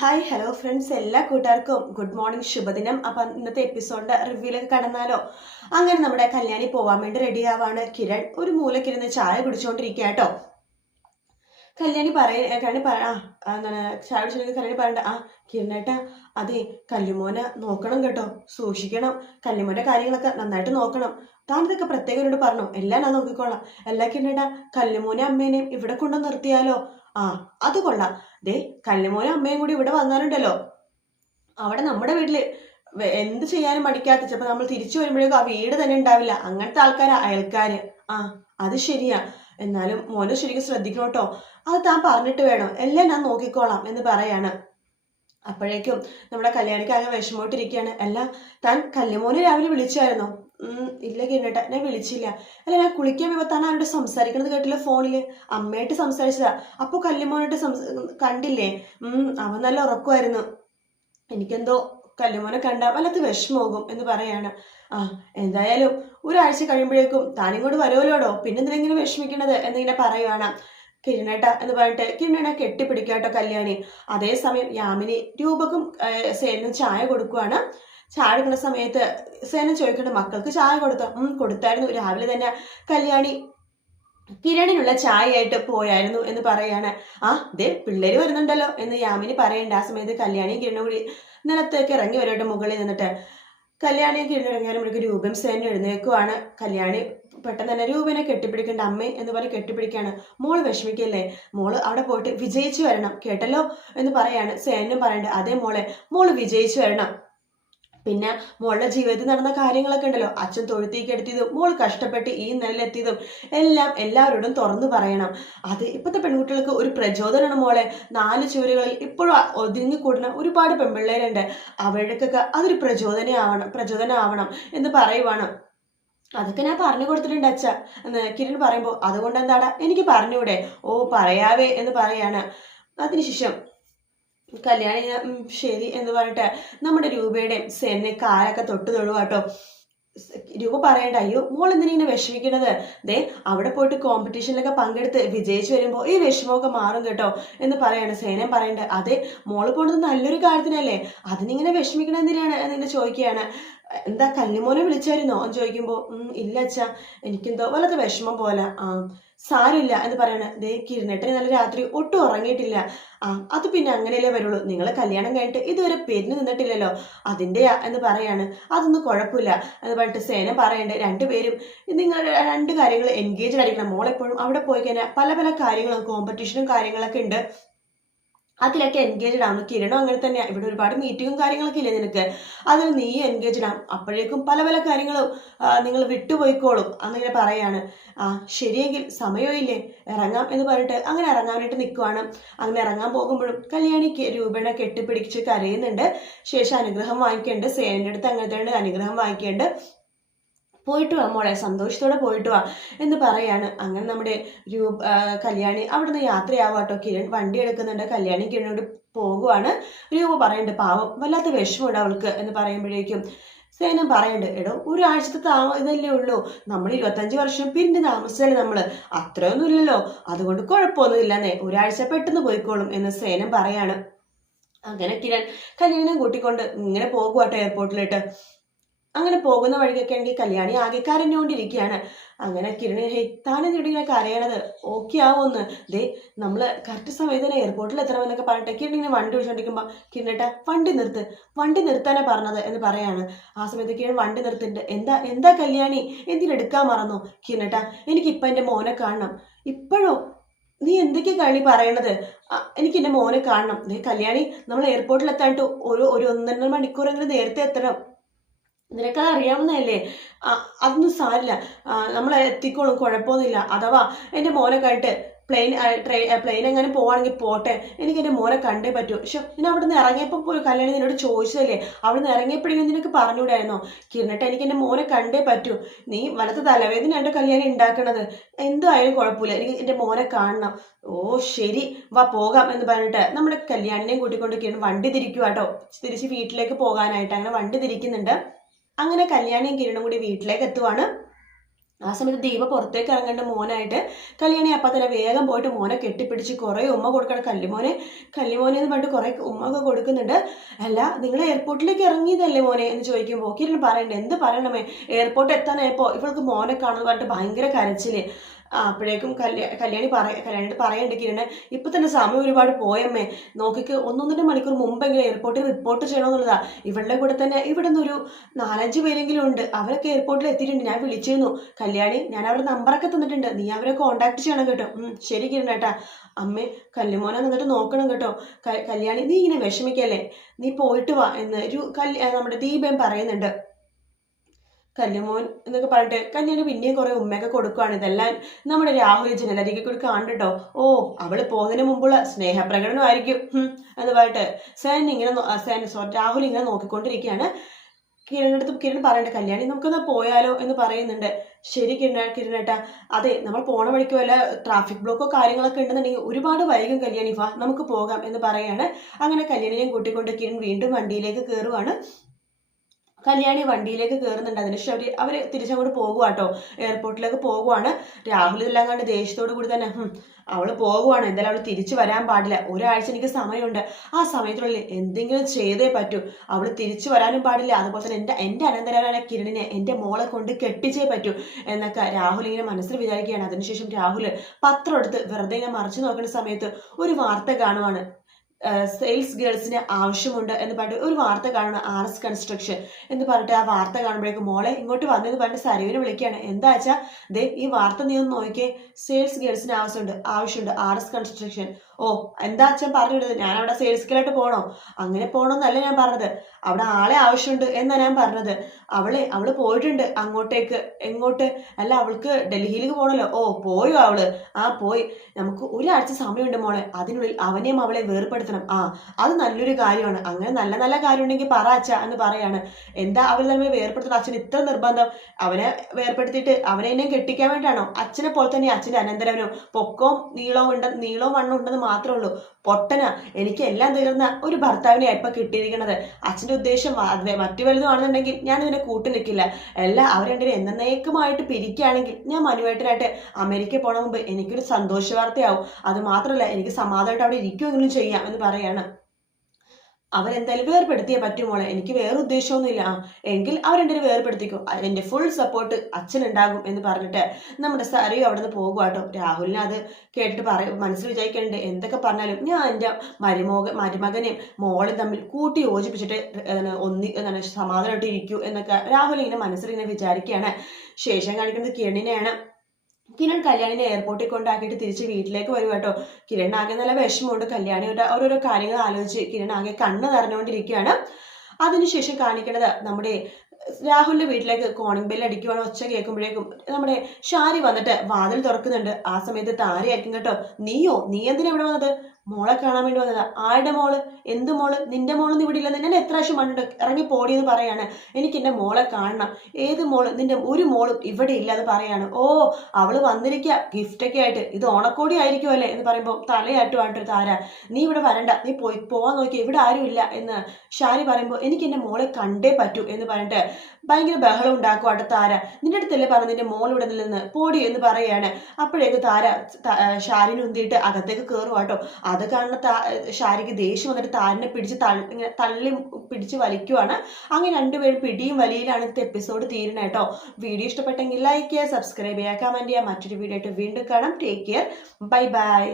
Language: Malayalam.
ഹായ് ഹലോ ഫ്രണ്ട്സ്, എല്ലാ കൂട്ടുകാർക്കും ഗുഡ് മോർണിംഗ്, ശുഭദിനം. അപ്പം ഇന്നത്തെ എപ്പിസോഡിന്റെ റിവ്യൂലേക്ക് കടന്നാലോ? അങ്ങനെ നമ്മുടെ കല്യാണി പോവാൻ വേണ്ടി റെഡി ആവാണ്. കിരൺ ഒരു മൂലക്കിരുന്ന് ചായ കുടിച്ചുകൊണ്ടിരിക്കുക കേട്ടോ. കല്യാണി എന്താണ് ചായ കുടിച്ചിട്ട് കല്യാണി പറയണ്ട, കിരണേട്ടാ, അതെ, കല്ലുമോനെ നോക്കണം കേട്ടോ, സൂക്ഷിക്കണം, കല്ലുമോന്റെ കാര്യങ്ങളൊക്കെ നന്നായിട്ട് നോക്കണം. താൻ ഇതൊക്കെ പ്രത്യേകരോട് പറഞ്ഞു, എല്ലാം ഞാൻ നോക്കിക്കോളാം. എല്ലാ കിരണേട്ടാ, കല്ലുമോനെ അമ്മേനെയും ഇവിടെ കൊണ്ടു നിർത്തിയാലോ? ആ, അത് കൊള്ളാം. ദേ, കല്ലുമോനും അമ്മയും കൂടി ഇവിടെ വന്നാലുണ്ടല്ലോ, അവിടെ നമ്മുടെ വീട്ടില് എന്ത് ചെയ്യാനും മടിക്കാത്ത, ചിലപ്പോ നമ്മൾ തിരിച്ചു വരുമ്പോഴേക്കും ആ വീട് തന്നെ ഉണ്ടാവില്ല. അങ്ങനത്തെ ആൾക്കാരാ അയൽക്കാര്. ആ, അത് ശരിയാ. എന്നാലും മോനെ ശരിക്കും ശ്രദ്ധിക്കണം കേട്ടോ. അത് താൻ പറഞ്ഞിട്ട് വേണം, എല്ലാം ഞാൻ നോക്കിക്കോളാം എന്ന് പറയാണ്. അപ്പോഴേക്കും നമ്മുടെ കല്യാണിക്കാകെ വിഷമോട്ടിരിക്കുകയാണ്. അല്ല, താൻ കല്ലുമോനെ രാവിലെ വിളിച്ചായിരുന്നോ? ഇല്ല കിരണേട്ടാ, ഞാൻ വിളിച്ചില്ല. അല്ല, ഞാൻ കുളിക്കാൻ പോയപ്പോ താൻ ആരോട് സംസാരിക്കണത് കേട്ടില്ല ഫോണില്? അമ്മയായിട്ട് സംസാരിച്ചതാ. അപ്പൊ കല്ലുമോനായിട്ട് കണ്ടില്ലേ? അവൻ നല്ല ഉറക്കമായിരുന്നു. എനിക്കെന്തോ കല്ലുമോനെ കണ്ട വല്ലാത്ത വിഷമമാകും എന്ന് പറയാണ്. ആ, എന്തായാലും ഒരാഴ്ച കഴിയുമ്പോഴേക്കും താനിങ്ങോട്ട് വരുമല്ലോടോ, പിന്നെന്തിനെങ്കിലും വിഷമിക്കണത് എന്നിങ്ങനെ പറയുവാണ്. കിരണേട്ട എന്ന് പറഞ്ഞിട്ട് കിരണേനെ കെട്ടിപ്പിടിക്കാട്ടോ കല്യാണി. അതേസമയം യാമിനി രൂപക്കും സേനും ചായ കൊടുക്കുവാണ്. ചായ എടുക്കുന്ന സമയത്ത് സേനൻ ചോദിക്കണ്ട, മക്കൾക്ക് ചായ കൊടുത്തോ? കൊടുത്തായിരുന്നു. രാവിലെ തന്നെ കല്യാണി കിരണിനുള്ള ചായയായിട്ട് പോയായിരുന്നു എന്ന് പറയാണ്. ദേ പിള്ളേര് വരുന്നുണ്ടല്ലോ എന്ന് യാമിനി പറയണ്ട. ആ സമയത്ത് കല്യാണിയും കിരണും കൂടി നിലത്തേക്ക് ഇറങ്ങി വരട്ടെ മുകളിൽ നിന്നിട്ട്. കല്യാണിയും കിരണും ഇറങ്ങിയാലും ഇവർക്ക് രൂപം സേന എഴുന്നേക്കുവാണ്. കല്യാണി പെട്ടെന്ന് തന്നെ രൂപനെ കെട്ടിപ്പിടിക്കേണ്ട, അമ്മേ എന്ന് പറഞ്ഞ് കെട്ടിപ്പിടിക്കാണ്. മോള് വിഷമിക്കല്ലേ, മോള് അവിടെ പോയിട്ട് വിജയിച്ചു വരണം കേട്ടല്ലോ എന്ന് പറയാണ്. സേനും പറയണ്ട, അതേ മോളെ, മോള് വിജയിച്ചു വരണം. പിന്നെ മോളുടെ ജീവിതത്തിൽ നടന്ന കാര്യങ്ങളൊക്കെ ഉണ്ടല്ലോ, അച്ഛൻ തൊഴുത്തേക്ക് എടുത്തതും മോൾ കഷ്ടപ്പെട്ട് ഈ നിലയിലെത്തിയതും എല്ലാം എല്ലാവരോടും തുറന്നു പറയണം. അത് ഇപ്പോഴത്തെ പെൺകുട്ടികൾക്ക് ഒരു പ്രചോദനമാണ് മോളെ. 4 ചുവരുകളിൽ ഇപ്പോഴും ഒതുങ്ങിക്കൂടുന്ന ഒരുപാട് പെൺപിള്ളേരുണ്ട്. അവരുടെക്കൊക്കെ അതൊരു പ്രചോദനമാവണം എന്ന് പറയുവാണ്. അതൊക്കെ ഞാൻ പറഞ്ഞു കൊടുത്തിട്ടുണ്ട് അച്ഛ എന്ന് കിരൺ പറയുമ്പോൾ, അതുകൊണ്ട് എന്താടാ എനിക്ക് പറഞ്ഞൂടെ? ഓ, പറയാവേ എന്ന് പറയാണ്. അതിനുശേഷം കല്യാണി ശരി എന്ന് പറഞ്ഞിട്ട് നമ്മുടെ രൂപയുടെയും സെന്നെ കാലൊക്കെ തൊടുവാട്ടോ. രൂപ പറയണ്ട, അയ്യോ മോൾ എന്തിനെ വിഷമിക്കണത്? ദേ, അവിടെ പോയിട്ട് കോമ്പറ്റീഷനിലൊക്കെ പങ്കെടുത്ത് വിജയിച്ചു വരുമ്പോൾ ഈ വിഷമമൊക്കെ മാറും കേട്ടോ എന്ന് പറയാണ്. സേനൻ പറയണ്ട, അതെ, മോള് പോണത് നല്ലൊരു കാര്യത്തിനല്ലേ, അതിനിങ്ങനെ വിഷമിക്കണ എന്തിനാണ് എന്നിങ്ങനെ ചോദിക്കുകയാണ്. എന്താ കല്ലുമോനെ വിളിച്ചായിരുന്നോ എന്ന് ചോദിക്കുമ്പോൾ, ഇല്ല അച്ഛാ, എനിക്കെന്തോ വല്ലാത്ത വിഷമം പോലെ. സാരമില്ല എന്ന് പറയണ. ദേ, കിരണേട്ടൻ നല്ല രാത്രി ഒട്ടും ഉറങ്ങിയിട്ടില്ല. അത് പിന്നെ അങ്ങനെയല്ലേ വരുള്ളൂ, നിങ്ങൾ കല്യാണം കഴിഞ്ഞിട്ട് ഇതുവരെ പെരിഞ്ഞു നിന്നിട്ടില്ലല്ലോ, അതിൻ്റെയാ എന്ന് പറയാണ്. അതൊന്നും കുഴപ്പമില്ല എന്ന് പറഞ്ഞിട്ട് സേന പറയണ്ടേ, രണ്ടുപേരും നിങ്ങൾ 2 കാര്യങ്ങൾ എൻഗേജ്ഡ് ആയിരിക്കണം. മോളെപ്പോഴും അവിടെ പോയി കഴിഞ്ഞാൽ പല പല കാര്യങ്ങളും കോമ്പറ്റീഷനും കാര്യങ്ങളൊക്കെ ഉണ്ട്, അതിലൊക്കെ എൻഗേജ്ഡ് ആവുന്നു. കിരണും അങ്ങനെ തന്നെയാ. ഇവിടെ ഒരുപാട് മീറ്റിങ്ങും കാര്യങ്ങളൊക്കെ ഇല്ലേ നിനക്ക്, അതിൽ നീ എൻഗേജ്ഡ് ആവും. അപ്പോഴേക്കും പല പല കാര്യങ്ങളും നിങ്ങൾ വിട്ടുപോയിക്കോളും എന്നിങ്ങനെ പറയാണ്. ശരിയെങ്കിൽ സമയമില്ലേ, ഇറങ്ങാം എന്ന് പറഞ്ഞിട്ട് അങ്ങനെ ഇറങ്ങാൻ വേണ്ടിയിട്ട് നിൽക്കുവാണ്. അങ്ങനെ ഇറങ്ങാൻ പോകുമ്പോഴും കല്യാണിക്ക് രൂപേണ കെട്ടിപ്പിടിച്ച് കരയുന്നുണ്ട്. ശേഷം അനുഗ്രഹം വാങ്ങിക്കേണ്ട, സേനയുടെ അടുത്ത് അങ്ങനത്തെ അനുഗ്രഹം വാങ്ങിക്കേണ്ട. പോയിട്ട് വാ മോളെ, സന്തോഷത്തോടെ പോയിട്ട് വാ എന്ന് പറയാണ്. അങ്ങനെ നമ്മുടെ കല്യാണി അവിടുന്ന് യാത്രയാവാട്ടോ. കിരൺ വണ്ടി എടുക്കുന്നുണ്ട്. കല്യാണി കിരണോട് പോകുവാണ്. രൂപ പറയുന്നുണ്ട്, പാവം വല്ലാത്ത വിഷമമുണ്ട് അവൾക്ക് എന്ന് പറയുമ്പോഴേക്കും സേനം പറയുന്നുണ്ട്, എടോ ഒരാഴ്ചത്തെ ഇതല്ലേ ഉള്ളൂ, നമ്മൾ 25 വർഷം പിരിഞ്ഞ് താമസിച്ചല്ലേ നമ്മള്, അത്രയൊന്നും ഇല്ലല്ലോ, അതുകൊണ്ട് കുഴപ്പമൊന്നും ഇല്ലെന്നേ, ഒരാഴ്ച പെട്ടെന്ന് പോയിക്കോളും എന്ന് സേനം പറയാണ്. അങ്ങനെ കിരൺ കല്യാണം കൂട്ടിക്കൊണ്ട് ഇങ്ങനെ പോകുവാട്ടോ എയർപോർട്ടിലിട്ട്. അങ്ങനെ പോകുന്ന വഴിക്കൊക്കെ ആണെങ്കിൽ കല്യാണി ആകെ കരഞ്ഞുകൊണ്ടിരിക്കുകയാണ്. അങ്ങനെ കിരണി, ഹേ താനെന്തിവിടെ ഇങ്ങനെ കരയണത്, ഓക്കെ ആവുമെന്ന്, ദേ നമ്മൾ കറക്റ്റ് സമയത്ത് തന്നെ എയർപോർട്ടിൽ എത്തണമെന്നൊക്കെ പറഞ്ഞിട്ട് കിരണി ഇങ്ങനെ വണ്ടി വിളിച്ചോണ്ടിരിക്കുമ്പോൾ, കിരണേട്ടാ വണ്ടി നിർത്താനാ പറഞ്ഞത് എന്ന് പറയാണ്. ആ സമയത്ത് കിരൺ വണ്ടി നിർത്തിണ്ട്. എന്താ കല്യാണി, എന്തിനെടുക്കാൻ മറന്നോ? കിരണേട്ടാ, എനിക്കിപ്പം എൻ്റെ മോനെ കാണണം. ഇപ്പോഴോ? നീ എന്തൊക്കെയാ കളി പറയണത്? എനിക്ക് എൻ്റെ മോനെ കാണണം. ദേ കല്യാണി, നമ്മൾ എയർപോർട്ടിൽ എത്താനായിട്ട് ഒരു 1.5 മണിക്കൂറെങ്കിലും നേരത്തെ എത്തണം. നിനക്കത് അറിയാവുന്നതല്ലേ? അതൊന്നും സാരില്ല, നമ്മൾ എത്തിക്കോളും, കുഴപ്പമൊന്നുമില്ല. അഥവാ എൻ്റെ മോനെ കണ്ടിട്ട് പ്ലെയിൻ എങ്ങനെ പോവാണെങ്കിൽ പോട്ടെ, എനിക്ക് എൻ്റെ മോനെ കണ്ടേ പറ്റൂ. പക്ഷെ ഞാൻ അവിടെ നിന്ന് ഇറങ്ങിയപ്പോൾ പോലും കല്യാണി നിന്നോട് ചോദിച്ചതല്ലേ, അവിടെ നിന്ന് ഇറങ്ങിയപ്പോഴെങ്കിലും നിനക്ക് പറഞ്ഞുകൂടായിരുന്നോ? കിരണട്ടെ, എനിക്ക് എൻ്റെ മോനെ കണ്ടേ പറ്റൂ. നീ വലത്ത് തലവേദനയായിട്ട് കല്യാണി ഉണ്ടാക്കണത്. എന്തായാലും കുഴപ്പമില്ല, എനിക്ക് എൻ്റെ മോനെ കാണണം. ഓ ശരി, വാ പോകാം എന്ന് പറഞ്ഞിട്ട് നമ്മുടെ കല്യാണിനെയും കൂട്ടിക്കൊണ്ട് കിരൺ വണ്ടി തിരിക്കുവാട്ടോ, തിരിച്ച് വീട്ടിലേക്ക് പോകാനായിട്ട്. അങ്ങനെ വണ്ടി തിരിക്കുന്നുണ്ട്. അങ്ങനെ കല്യാണിയും കിരണും കൂടി വീട്ടിലേക്ക് എത്തുവാണ്. ആ സമയത്ത് ദീപ പുറത്തേക്ക് ഇറങ്ങേണ്ട മോനായിട്ട് കല്യാണി അപ്പം തന്നെ വേഗം പോയിട്ട് മോനെ കെട്ടിപ്പിടിച്ച് കുറേ ഉമ്മ കൊടുക്കണം. കല്ലിമോനെ കല്ലിമോനെ എന്ന് പറഞ്ഞിട്ട് കുറേ ഉമ്മ ഒക്കെ കൊടുക്കുന്നുണ്ട്. അല്ല, നിങ്ങൾ എയർപോർട്ടിലേക്ക് ഇറങ്ങിയതല്ലേ മോനെ എന്ന് ചോദിക്കുമ്പോൾ കിരൺ പറയണ്ടേ, എന്ത് പറയണമേ, എയർപോർട്ട് എത്താനായപ്പോൾ ഇവൾക്ക് മോനെ കാണുമെന്ന് പറഞ്ഞിട്ട് ഭയങ്കര കരച്ചില്. അപ്പോഴേക്കും കല്യാണിയോട് പറയണ്ട കിരണെ, ഇപ്പൊ തന്നെ സമയം ഒരുപാട് പോയമ്മേ, നോക്കിക്ക് 1-1.5 മണിക്കൂർ മുമ്പെങ്കിലും എയർപോർട്ടിൽ റിപ്പോർട്ട് ചെയ്യണമെന്നുള്ളതാ. ഇവളുടെ കൂടെ തന്നെ ഇവിടെ നിന്ന് ഒരു 4-5 പേരെങ്കിലും ഉണ്ട്, അവരൊക്കെ എയർപോർട്ടിൽ എത്തിയിട്ടുണ്ട്, ഞാൻ വിളിച്ചിരുന്നു കല്യാണി, ഞാൻ അവരുടെ നമ്പറൊക്കെ തന്നിട്ടുണ്ട്, നീ അവരെ കോണ്ടാക്ട് ചെയ്യണം കേട്ടോ. ശരി കിരണേട്ടാ. അമ്മേ, കല്ലുമോനെ നിന്നിട്ട് നോക്കണം കേട്ടോ. കല്യാണി, നീ ഇങ്ങനെ വിഷമിക്കല്ലേ, നീ പോയിട്ട് വാ എന്ന് നമ്മുടെ ദീപൻ പറയുന്നുണ്ട്. കല്ലുമോൻ എന്നൊക്കെ പറഞ്ഞിട്ട് കല്യാണി പിന്നെയും കുറെ ഉമ്മയൊക്കെ കൊടുക്കുകയാണ്. ഇതെല്ലാം നമ്മുടെ രാഹുൽ ജനലരികെ കൂടി കാണട്ടോ. ഓ, അവള് പോകുന്നതിന് മുമ്പുള്ള സ്നേഹപ്രകടനമായിരിക്കും എന്ന് പറഞ്ഞിട്ട് രാഹുൽ ഇങ്ങനെ നോക്കിക്കൊണ്ടിരിക്കുകയാണ്. കിരൺ പറയണ്ട, കല്യാണി നമുക്കൊന്ന് പോയാലോ എന്ന് പറയുന്നുണ്ട്. ശരി കിരണേട്ടാ, അതെ, നമ്മൾ പോണ വഴിക്ക് വല്ല ട്രാഫിക് ബ്ലോക്കോ കാര്യങ്ങളൊക്കെ ഉണ്ടെന്നുണ്ടെങ്കിൽ ഒരുപാട് വൈകും കല്യാണി, വാ നമുക്ക് പോകാം എന്ന് പറയാണ്. അങ്ങനെ കല്യാണിനെയും കൂട്ടിക്കൊണ്ട് കിരൺ വീണ്ടും വണ്ടിയിലേക്ക് കയറുവാണ്. കല്യാണി വണ്ടിയിലേക്ക് കയറുന്നുണ്ട്. അതിനുശേഷം അവര് തിരിച്ചങ്ങോട്ട് പോകുവാട്ടോ, എയർപോർട്ടിലേക്ക് പോകുവാണ്. രാഹുൽ ഇതെല്ലാം കണ്ട് ദേഷ്യത്തോടു കൂടി തന്നെ അവള് പോകുവാണ്, എന്തായാലും അവള് തിരിച്ചു വരാൻ പാടില്ല, ഒരാഴ്ച എനിക്ക് സമയമുണ്ട്, ആ സമയത്തിനുള്ളിൽ എന്തെങ്കിലും ചെയ്തേ പറ്റൂ, അവള് തിരിച്ചു വരാനും പാടില്ല, അതുപോലെ തന്നെ എന്റെ അനന്തരവനായ കിരണിനെ എന്റെ മോളെ കൊണ്ട് കെട്ടിച്ചേ പറ്റൂ എന്നൊക്കെ രാഹുൽ ഇങ്ങനെ മനസ്സിൽ വിചാരിക്കുകയാണ്. അതിനുശേഷം രാഹുൽ പത്രം എടുത്ത് വെറുതെ ഇങ്ങനെ മറിച്ചു നോക്കുന്ന സമയത്ത് ഒരു വാർത്ത കാണുവാണ്. സെയിൽസ് ഗേൾസിന് ആവശ്യമുണ്ട് എന്ന് പറഞ്ഞിട്ട് ഒരു വാർത്ത കാണണം, RS കൺസ്ട്രക്ഷൻ എന്ന് പറഞ്ഞിട്ട് ആ വാർത്ത കാണുമ്പോഴേക്കും മോളെ ഇങ്ങോട്ട് വന്നെന്ന് പറഞ്ഞിട്ട് സരയുവിനെ വിളിക്കുകയാണ്. എന്താ വെച്ചാ, ദേ ഈ വാർത്ത നീ ഒന്ന് നോക്കിയേ, സെയിൽസ് ഗേൾസിന് ആവശ്യമുണ്ട് RS കൺസ്ട്രക്ഷൻ. ഓ, എന്താ അച്ഛൻ പറഞ്ഞിടുന്നത്, ഞാൻ അവിടെ സെയിൽസ് ഗേളായിട്ട് പോകണോ? അങ്ങനെ പോകണമെന്നല്ല ഞാൻ പറഞ്ഞത്, അവിടെ ആളെ ആവശ്യമുണ്ട് എന്നാ ഞാൻ പറഞ്ഞത്. അവള് പോയിട്ടുണ്ട് അങ്ങോട്ടേക്ക്. എങ്ങോട്ട്? അല്ല, അവൾക്ക് ഡൽഹിയിലേക്ക് പോകണല്ലോ. ഓ, പോയോ അവള്? ആ, പോയി. നമുക്ക് ഒരാഴ്ച സമയമുണ്ട് മോളെ, അതിനുള്ളിൽ അവനെയും അവളെ വേർപെടുത്തണം. ആ, അത് നല്ലൊരു കാര്യമാണ്, അങ്ങനെ നല്ല നല്ല കാര്യം ഉണ്ടെങ്കിൽ പറ അച്ഛ എന്ന് പറയാണ്. എന്താ അവർ തമ്മിൽ വേർപെടുത്തണം അച്ഛൻ ഇത്ര നിർബന്ധം? അവനെ വേർപെടുത്തിയിട്ട് അവനെ എന്നെയും കെട്ടിക്കാൻ വേണ്ടിയാണോ? അച്ഛനെ പോലെ തന്നെ അച്ഛൻ്റെ അനന്തരവനും പൊക്കവും നീളവും വണ്ണം ഉണ്ടെന്ന് മാത്രമേ ഉള്ളൂ. പൊട്ടന, എനിക്ക് എല്ലാം തീർന്ന ഒരു ഭർത്താവിനെയാണ് ഇപ്പൊ കിട്ടിയിരിക്കുന്നത്. അച്ഛന്റെ ഉദ്ദേശം മറ്റു വലുതുമാണെന്നുണ്ടെങ്കിൽ ഞാൻ ഇതിനെ കൂട്ടു നിൽക്കില്ല. എല്ലാം അവർ രണ്ടിനും എന്നേക്കുമായിട്ട് പിരിക്കുകയാണെങ്കിൽ ഞാൻ മനുവേട്ടനായിട്ട് അമേരിക്ക പോണ മുമ്പ് എനിക്കൊരു സന്തോഷ വാർത്തയാവും. അത് മാത്രമല്ല, എനിക്ക് സമാധാനമായിട്ട് അവിടെ ഇരിക്കുമെങ്കിലും ചെയ്യാം എന്ന് പറയാണ്. അവരെന്തായാലും വേർപെടുത്തിയേ പറ്റുമോളെ, എനിക്ക് വേറെ ഉദ്ദേശമൊന്നുമില്ല. എങ്കിൽ അവരെന്തായാലും വേർപെടുത്തിക്കും, എന്റെ ഫുൾ സപ്പോർട്ട് അച്ഛനുണ്ടാകും എന്ന് പറഞ്ഞിട്ട് നമ്മുടെ സരയു അവിടെ നിന്ന് പോകുവാട്ടോ. രാഹുലിനെ അത് കേട്ടിട്ട് മനസ്സിൽ വിചാരിക്കുന്നുണ്ട്, എന്തൊക്കെ പറഞ്ഞാലും ഞാൻ എൻ്റെ മരുമകനെയും മോളും തമ്മിൽ കൂട്ടി യോജിപ്പിച്ചിട്ട് സമാധാനമായിട്ട് ഇരിക്കൂ എന്നൊക്കെ രാഹുൽ ഇങ്ങനെ മനസ്സിൽ ഇങ്ങനെ വിചാരിക്കുകയാണ്. ശേഷം കാണിക്കുന്നത് കിരണിനെയാണ്. കിരൺ കല്യാണിനെ എയർപോർട്ടിൽ കൊണ്ടാക്കിയിട്ട് തിരിച്ച് വീട്ടിലേക്ക് വരും കേട്ടോ. കിരൺ ആകെ നല്ല വിഷമമുണ്ട്. കല്യാണി ഓരോരോ കാര്യങ്ങൾ ആലോചിച്ച് കിരൺ ആകെ കണ്ണ് നിറഞ്ഞുകൊണ്ടിരിക്കുകയാണ്. അതിനുശേഷം കാണിക്കുന്നത് നമ്മുടെ രാഹുലിന്റെ വീട്ടിലേക്ക് കോണിംഗ് ബെല്ല് അടിക്കുവാണ്. ഒച്ച കേൾക്കുമ്പോഴേക്കും നമ്മുടെ ഷാരി വന്നിട്ട് വാതിൽ തുറക്കുന്നുണ്ട്. ആ സമയത്ത് താരയായിരിക്കും കേട്ടോ. നീ എന്തിനാ ഇവിടെ വന്നത്? മോളെ കാണാൻ വേണ്ടി വന്നതാ. ആരുടെ മോള്? എന്ത് മോള്? നിന്റെ മോളൊന്നും ഇവിടെ ഇല്ലെന്ന് ഞാൻ എത്ര പ്രാവശ്യം കണ്ടിട്ട് ഇറങ്ങി പോടിയെന്ന് പറയാണ്. എനിക്ക് എന്റെ മോളെ കാണണം. ഏത് മോള്? നിന്റെ ഒരു മോളും ഇവിടെ ഇല്ലാന്ന് പറയാണ്. ഓ, അവള് വന്നിരിക്കുക ഗിഫ്റ്റൊക്കെ ആയിട്ട്, ഇത് ഓണക്കോടി ആയിരിക്കും അല്ലേ എന്ന് പറയുമ്പോൾ തലയാട്ടുവായിട്ട് താര, നീ ഇവിടെ വരണ്ട, നീ പോവാൻ നോക്കി, ഇവിടെ ആരും ഇല്ല എന്ന് ഷാരി പറയുമ്പോൾ എനിക്ക് എന്റെ മോളെ കണ്ടേ പറ്റൂ എന്ന് പറഞ്ഞിട്ട് ഭയങ്കര ബഹളം ഉണ്ടാക്കുവാട്ട് താര. നിന്റെ അടുത്തല്ലേ പറഞ്ഞു നിന്റെ മോൾ ഇവിടെ നിന്ന് പോടി എന്ന് പറയാണ്. അപ്പോഴേക്ക് താര ഷാരിനെ ഉന്തിയിട്ട് അകത്തേക്ക് കയറുവാട്ടോ. അത് കാണുന്ന ഷാരിക്ക് ദേഷ്യം വന്നിട്ട് താരനെ പിടിച്ച് ഇങ്ങനെ തള്ളി പിടിച്ച് വലിക്കുവാണ്. അങ്ങനെ രണ്ടുപേരും പിടിയും വലിയിലാണ് ഇന്നത്തെ എപ്പിസോഡ് തീരുന്നത് കേട്ടോ. വീഡിയോ ഇഷ്ടപ്പെട്ടെങ്കിൽ ലൈക്ക് ചെയ്യുക, സബ്സ്ക്രൈബ് ചെയ്യുക, കമന്റ് ചെയ്യുക. മറ്റൊരു വീഡിയോ ആയിട്ട് വീണ്ടും കാണാം. Take care, bye bye.